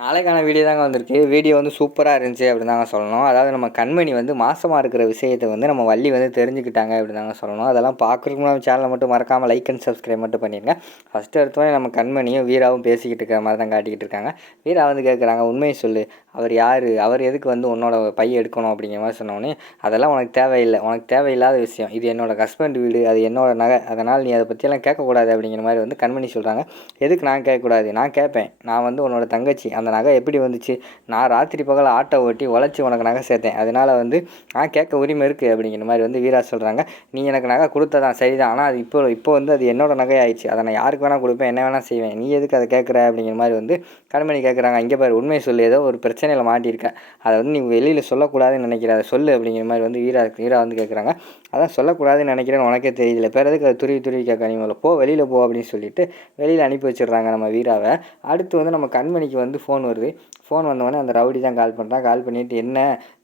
நாளைக்கான வீடியோ தாங்க வந்திருக்கு. வீடியோ வந்து சூப்பராக இருந்துச்சு அப்படின்னு தாங்க சொல்லணும். அதாவது நம்ம கண்மணி வந்து மாசமாக இருக்கிற விஷயத்தை வந்து நம்ம வள்ளி வந்து தெரிஞ்சுக்கிட்டாங்க அப்படின்னு தாங்க சொல்லணும். அதெல்லாம் பார்க்குறதுக்கு நம்ம சேனலை மட்டும் மறக்காமல் லைக் அண்ட் சப்ஸ்கிரைப் மட்டும் பண்ணிடுங்க ஃபஸ்ட்டு எடுத்தோடனே நம்ம கண்மணியும் வீராவும் பேசிக்கிட்டு இருக்கிற மாதிரி தான் காட்டிக்கிட்டு இருக்காங்க. வீரா வந்து கேட்குறாங்க உண்மையை சொல்லு. அவர் யார்? அவர் எதுக்கு வந்து உன்னோட பையன் எடுக்கணும் அப்படிங்கிற மாதிரி சொன்னோடனே அதெல்லாம் உனக்கு தேவையில்லை. உனக்கு தேவையில்லாத விஷயம். இது என்னோடய ஹஸ்பண்ட் வீடு. அது என்னோடய நகை. அதனால் நீ அதை பற்றியெல்லாம் கேட்கக்கூடாது அப்படிங்கிற மாதிரி வந்து கண்மணி சொல்கிறாங்க எதுக்கு நான் கேட்கக்கூடாது? நான் கேட்பேன். நான் வந்து உன்னோட தங்கச்சி. அந்த நகை எப்படி வந்துச்சு? நான் ராத்திரி பகல் ஆட்டோ ஓட்டி உழைச்சி உனக்கு நகை சேர்த்தேன். அதனால் வந்து நான் கேட்க உரிமை இருக்குது அப்படிங்கிற மாதிரி வந்து வீரா சொல்கிறாங்க நீ எனக்கு நகை கொடுத்ததான் சரி தான் ஆனால் அது இப்போ இப்போ வந்து அது என்னோடய நகை ஆயிடுச்சு அதை நான் யாருக்கு வேணால் கொடுப்பேன். என்ன வேணால் செய்வேன். நீ எதுக்கு அதை கேட்குற? அப்படிங்கிற மாதிரி வந்து கண்மணி கேட்குறாங்க. இங்கே பாரு உண்மை சொல்லி ஏதோ ஒரு பிரச்சனையில் மாட்டியிருக்க அதை வந்து நீ வெளியில் சொல்லக்கூடாதுன்னு நினைக்கிற. அதை சொல்லு அப்படிங்கிற மாதிரி வந்து வீரா வீரா வந்து கேட்குறாங்க அதான் சொல்லக்கூடாதுன்னு நினைக்கிறேன்னு உனக்கே தெரியல. பேர் எதுக்கு அது துருவி துருவி கேட்க நீ முதல்ல போ வெளியில் போ அப்படின்னு சொல்லிட்டு வெளியில் அனுப்பி வச்சிடுறாங்க நம்ம வீராவை. அடுத்து வந்து நம்ம கண்மணிக்கு வந்து ஃபோன் வருது. ஃபோன் வந்தவொடனே அந்த ரவுடி தான் கால் பண்ணுறான் கால் பண்ணிவிட்டு என்ன?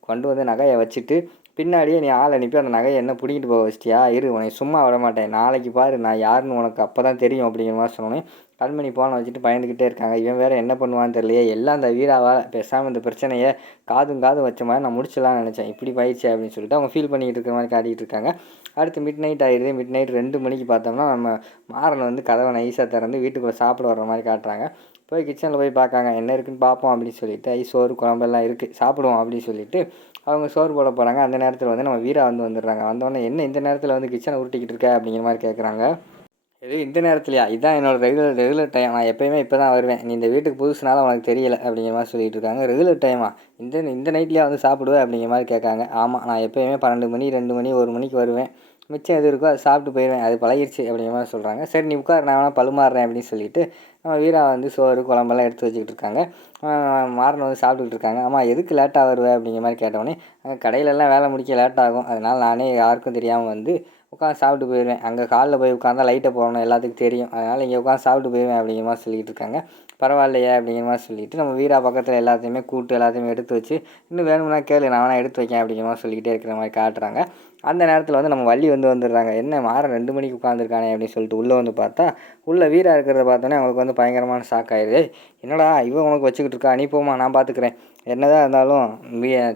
கொண்டு வந்து நகையை வச்சுட்டு பின்னாடியே நீ ஆள் அனுப்பி அந்த நகையை என்ன பிடிக்கிட்டு போக வச்சிட்டியா? இரு உனக்கு சும்மா விட மாட்டேன். நாளைக்கு பாரு நான் யாருன்னு உனக்கு அப்போ தான் தெரியும் அப்படிங்கிற மாதிரி சொன்னோன்னே கண்மணி போனை வச்சுட்டு பயந்துக்கிட்டே இருக்காங்க. இவன் வேறு என்ன பண்ணுவான்னு தெரியலையே. எல்லாம் அந்த வீராவால் பேசாமல் இந்த பிரச்சனையை காதும் காதும் வச்ச மாதிரி நான் முடிச்சலாம்னு நினச்சேன். இப்படி பயிற்சி அப்படின்னு சொல்லிட்டு அவங்க ஃபீல் பண்ணிக்கிட்டு இருக்கிற மாதிரி காட்டிகிட்டு இருக்காங்க. அடுத்து மிட் நைட் ஆகிடுது மிட் நைட் ரெண்டு மணிக்கு பார்த்தோம்னா நம்ம மாறன் வந்து கதவை நைஸாக திறந்து வீட்டுக்குள்ளே சாப்பிட வர்ற மாதிரி காட்டுறாங்க. போய் கிச்சனில் போய் பார்க்காங்க. என்ன இருக்குன்னு பார்ப்போம் அப்படின்னு சொல்லிட்டு ஐ சோறு குழம்பெல்லாம் இருக்குது சாப்பிடுவோம் அப்படின்னு சொல்லிட்டு அவங்க சோறு போட போகிறாங்க அந்த நேரத்தில் வந்து நம்ம வீரா வந்து வந்துடுறாங்க. வந்தோடனே என்ன இந்த நேரத்தில் வந்து கிச்சனை உருட்டிக்கிட்டு இருக்க? அப்படிங்கிற மாதிரி கேட்குறாங்க இது இந்த நேரத்துலையா? இதான் என்னோட ரெகுலர் ரெகுலர் டைம் நான் எப்போயுமே இப்போ தான் வருவேன். நீ இந்த வீட்டுக்கு புதுசுனால உனக்கு தெரியல. அப்படிங்கிற மாதிரி சொல்லிட்டு இருக்காங்க. ரெகுலர் டைமா இந்த இந்த நைட்லேயே வந்து சாப்பிடுவேன் அப்படிங்கிற மாதிரி கேட்காங்க ஆமாம் நான் எப்போயுமே பன்னெண்டு மணி ரெண்டு மணி ஒரு மணிக்கு வருவேன். மிச்சம் எது இருக்கோ அதை சாப்பிட்டு போயிடுவேன். அது பழகிடுச்சு அப்படிங்கிற மாதிரி சொல்கிறாங்க சரி நீ உட்கார் நான் வேணால் பழுமாறுறேன் அப்படின்னு சொல்லிட்டு நம்ம வீரா வந்து சோறு குழம்பெல்லாம் எடுத்து வச்சுக்கிட்டு இருக்காங்க. மாறன் வந்து சாப்பிட்டுக்கிட்டு இருக்காங்க. ஆமாம் எதுக்கு லேட்டாக வருவேன் அப்படிங்கிற மாதிரி கேட்டவொடனே அங்கே கடையிலலாம் வேலை முடிக்க லேட் ஆகும். அதனால் நானே யாருக்கும் தெரியாமல் வந்து உட்காந்து சாப்பிட்டு போயிடுவேன். அங்கே காலில் போய் உட்காந்தா லைட்டை போடணும் எல்லாத்துக்கும் தெரியும். அதனால் இங்கே உட்காந்து சாப்பிட்டு போயிடுவேன் அப்படிங்கிற மாதிரி சொல்லிகிட்டு இருக்காங்க. பரவாயில்லையே அப்படிங்கிற மாதிரி சொல்லிட்டு நம்ம வீரா பக்கத்தில் எல்லாத்தையுமே கூட்டு எல்லாத்தையுமே எடுத்து வச்சு இன்னும் வேணும்னா கேளு நான் வேணால் எடுத்து வைக்கேன் அப்படிங்கிற மாதிரி சொல்லிக்கிட்டே இருக்கிற மாதிரி காட்டுறாங்க. அந்த நேரத்தில் வந்து நம்ம வள்ளி வந்து வந்துடுறாங்க. என்ன மாறன் ரெண்டு மணிக்கு உட்காந்துருக்கானே அப்படின்னு சொல்லிட்டு உள்ளே வந்து பார்த்தா உள்ளே வீரா இருக்கிறத பார்த்தோன்னே அவங்களுக்கு வந்து பயங்கரமான ஷாக் ஆயிடுது. என்னடா இவன் உனக்கு வச்சுக்கிட்டு இருக்கா? நீ போமா நான் பார்த்துக்கிறேன் என்னதான் இருந்தாலும்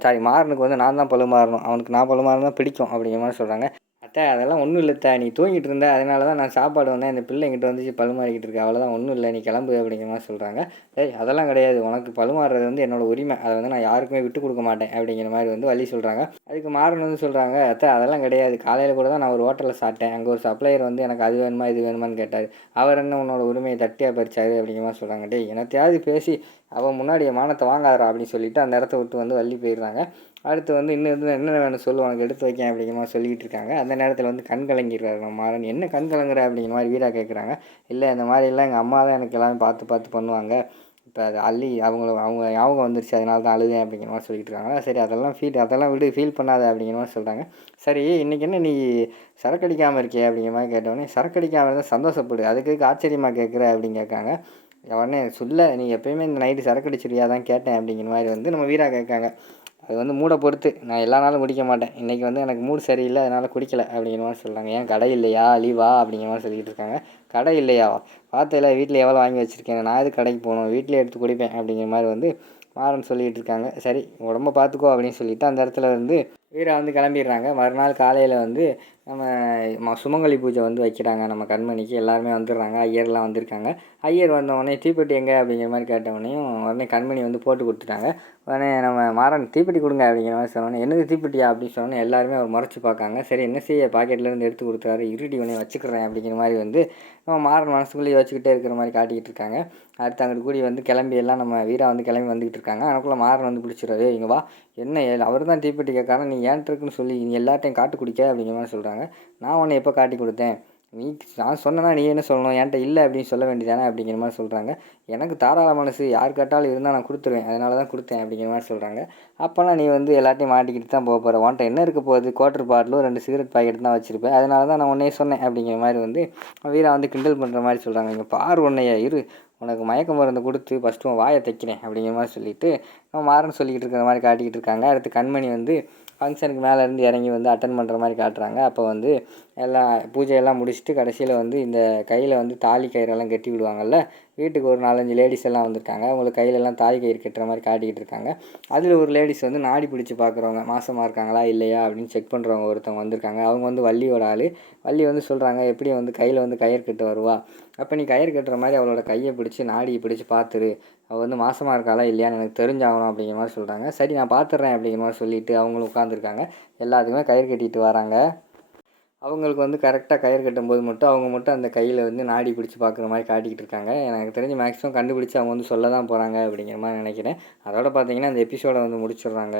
சாரி மாறனுக்கு வந்து நான் தான் பழு மாறணும் அவனுக்கு நான் பழு மாறணும் பிடிக்கும் அப்படிங்கிற மாதிரி சொல்கிறாங்க அத்தை அதெல்லாம் ஒன்றும் இல்லை அத்தை நீ தூங்கிட்டு இருந்த அதனால தான் நான் சாப்பாடு வந்தேன். இந்த பிள்ளை எங்கிட்ட வந்துச்சு பழுமாறிக்கிட்டு இருக்கு. அவ்வளோதான் ஒன்றும் இல்லை. நீ கிளம்பு அப்படிங்கிற மாதிரி சொல்கிறாங்க ஏய் அதெல்லாம் கிடையாது. உனக்கு பழுமாறுறது வந்து என்னோட உரிமை. அதை வந்து நான் யாருக்குமே விட்டு கொடுக்க மாட்டேன் அப்படிங்கிற மாதிரி வந்து வழி சொல்கிறாங்க அதுக்கு மாறன் வந்து சொல்கிறாங்க அத்தை அதெல்லாம் கிடையாது. காலையில் கூட தான் நான் ஒரு ஹோட்டலில் சாப்பிட்டேன். அங்கே ஒரு சப்ளையர் வந்து எனக்கு அது வேணுமா இது வேணுமான்னு கேட்டார். அவர் என்ன உன்னோட உரிமையை தட்டியாக பறிச்சாரு? அப்படிங்கிற மாதிரி சொல்கிறாங்க டேய் என்னத்தையாவது பேசி அவன் முன்னாடி மானத்தை வாங்காதரா அப்படின்னு சொல்லிட்டு அந்த இடத்த விட்டு வந்து வள்ளி போயிடுறாங்க. அடுத்து வந்து இன்னும் என்ன வேணும் சொல்லு உனக்கு எடுத்து வைக்கேன் அப்படிங்கிற மாதிரி சொல்லிகிட்டு இருக்காங்க. அந்த நேரத்தில் வந்து கண் கலங்கிடுறாரு நம்ம மாறன். என்ன கண் கலங்குற அப்படிங்கிற மாதிரி வீரா கேட்குறாங்க இல்லை இந்த மாதிரிலாம் எங்கள் அம்மா தான் எனக்கு எல்லாமே பார்த்து பார்த்து பண்ணுவாங்க. இப்போ அது அள்ளி அவங்கள அவங்க ஞாபகம் வந்துருச்சு அதனால தான் அழுதேன் அப்படிங்கிற மாதிரி சொல்லிட்டு இருக்காங்க. சரி அதெல்லாம் ஃபீல் அதெல்லாம் விடு ஃபீல் பண்ணாத அப்படிங்கிற மாதிரி சொல்கிறாங்க சரி இன்றைக்கி என்ன நீ சரக்கு அடிக்காமல் இருக்கியே அப்படிங்கிற மாதிரி கேட்டோடனே சரக்கு அடிக்காமல் இருந்தால் சந்தோஷப்படு அதுக்கு ஆச்சரியமாக கேட்குற அப்படின்னு கேட்காங்க. உடனே சொல்ல நீ எப்பயுமே இந்த நைட்டு சரக்கு அடிச்சிருக்கியா தான் கேட்டேன் அப்படிங்கிற மாதிரி வந்து நம்ம வீரா கேட்காங்க. அது வந்து மூடை பொறுத்து. நான் எல்லா நாளும் குடிக்க மாட்டேன். இன்றைக்கி வந்து எனக்கு மூடு சரியில்லை அதனால் குடிக்கலை அப்படிங்கிற மாதிரி சொல்கிறாங்க ஏன் கடை இல்லையா? லீவா? அப்படிங்கிற மாதிரி சொல்லிக்கிட்டு இருக்காங்க. கடை இல்லையா? பார்த்தையில வீட்டில் எவ்வளோ வாங்கி வச்சுருக்கேன்? நான் எது கடைக்கு போகணும்? வீட்டிலே எடுத்து குடிப்பேன் அப்படிங்கிற மாதிரி வந்து மாறன் சொல்லிகிட்டு இருக்காங்க. சரி உடம்ப பார்த்துக்கோ அப்படின்னு சொல்லிவிட்டு அந்த இடத்துல வந்து வீரை வந்து கிளம்பிடுறாங்க. மறுநாள் காலையில் வந்து நம்ம சுமங்கலி பூஜை வந்து வைக்கிறாங்க. நம்ம கண்மணிக்கு எல்லாருமே வந்துடுறாங்க. ஐயர்லாம் வந்திருக்காங்க. ஐயர் வந்தவொடனே தீப்பெட்டி எங்கே அப்படிங்கிற மாதிரி கேட்டவொடனையும் உடனே கண்மணி வந்து போட்டு கொடுத்துட்டாங்க. உடனே நம்ம மாறன் தீப்பெட்டி கொடுங்க அப்படிங்கிற மாதிரி சொன்னோன்னே என்னது தீப்பெட்டியா? அப்படின்னு சொன்னோன்னே எல்லாருமே அவர் முறைச்சி பார்க்காங்க. சரி என்ன செய்ய? பாக்கெட்லேருந்து எடுத்து கொடுத்தாரு இருடி உடனே வச்சுக்கிறேன் அப்படிங்கிற மாதிரி வந்து நம்ம மாறன் மனசுக்குள்ளேயே வச்சுக்கிட்டே இருக்கிற மாதிரி காட்டிக்கிட்டு இருக்காங்க. அடுத்து அங்கிட்டு கூடி வந்து கிளம்பி எல்லாம் நம்ம வீரா வந்து கிளம்பி வந்துக்கிட்டு இருக்காங்க. அதுக்குள்ளே மாறன் வந்து பிடிச்சிடாரு இங்கே வா. என்ன அவர் தான் தீப்பெட்டி கேட்காரன் நீ ஏன்ட்டு இருக்குன்னு சொல்லி நீ எல்லாத்தையும் காட்டு குடிக்க அப்படிங்கிற மாதிரி சொல்கிறாங்க நான் உன்னை எப்போ காட்டி கொடுத்தேன்? நீ நான் சொன்னேன்னா நீ என்ன சொல்லணும்? என்கிட்ட இல்லை அப்படின்னு சொல்ல வேண்டியதானே அப்படிங்கிற மாதிரி சொல்கிறாங்க எனக்கு தாராள மனசு யார் கேட்டாலும் இருந்தால் நான் கொடுத்துருவேன். அதனால தான் கொடுத்தேன் அப்படிங்கிற மாதிரி சொல்கிறாங்க அப்போல்லாம் நீ வந்து எல்லாத்தையும் மாட்டிக்கிட்டு தான் போக போகிற உன்ட்ட என்ன இருக்க போகுது? குவார்டர் பாட்டிலும் ரெண்டு சிகரெட் பாக்கெட் தான் வச்சுருப்பேன். அதனால தான் நான் உன்னே சொன்னேன் அப்படிங்கிற மாதிரி வந்து வீரா வந்து கிண்டல் பண்ணுற மாதிரி சொல்கிறாங்க இங்கே பார் உன்னையா இரு. உனக்கு மயக்க மருந்து கொடுத்து ஃபஸ்ட்டு உன் வாயை தைக்கிறேன் அப்படிங்கிற மாதிரி சொல்லிவிட்டு மாறன்னு சொல்லிக்கிட்டு இருக்கிற மாதிரி காட்டிக்கிட்டு இருக்காங்க. அடுத்து கண்மணி வந்து ஃபங்க்ஷனுக்கு மேலே இருந்து இறங்கி வந்து அட்டன் பண்ணுற மாதிரி காட்டுறாங்க. அப்போ வந்து எல்லாம் பூஜையெல்லாம் முடிச்சுட்டு கடைசியில் வந்து இந்த கையில் வந்து தாலி கயிறெல்லாம் கட்டி விடுவாங்கல்ல வீட்டுக்கு ஒரு நாலஞ்சு லேடிஸ் எல்லாம் வந்திருக்காங்க. அவங்களுக்கு கையிலெல்லாம் தாய் கயிறு கட்டுற மாதிரி காட்டிக்கிட்டு இருக்காங்க. அதில் ஒரு லேடிஸ் வந்து நாடி பிடிச்சி பார்க்குறவங்க மாசமாக இருக்காங்களா இல்லையா அப்படின்னு செக் பண்ணுறவங்க ஒருத்தவங்க வந்திருக்காங்க. அவங்க வந்து வள்ளியோட ஆள். வள்ளி வந்து சொல்கிறாங்க எப்படி வந்து கையில் வந்து கயிறு கட்டு வருவா? அப்போ நீ கயிறு கட்டுற மாதிரி அவளோட கையை பிடிச்சி நாடியை பிடிச்சி பார்த்துரு அவள் வந்து மாசமாக இருக்காளா இல்லையான்னு எனக்கு தெரிஞ்சாகணும் அப்படிங்கிற மாதிரி சொல்கிறாங்க சரி நான் பார்த்துட்றேன் அப்படிங்கிற மாதிரி சொல்லிவிட்டு அவங்களும் உட்காந்துருக்காங்க எல்லாத்துக்குமே கயிறு கட்டிட்டு வராங்க. அவங்களுக்கு வந்து கரெக்டாக கயிறு கட்டும்போது மட்டும் அவங்க மட்டும் அந்த கையில் வந்து நாடி பிடிச்சி பார்க்குற மாதிரி காட்டிக்கிட்டு இருக்காங்க. எனக்கு தெரிஞ்சு மேக்ஸிமம் கண்டுபிடிச்சி அவங்க வந்து சொல்ல தான் போகிறாங்க அப்படிங்கிற மாதிரி நினைக்கிறேன். அதோட பார்த்தீங்கன்னா அந்த எபிசோடை வந்து முடிச்சிடுறாங்க.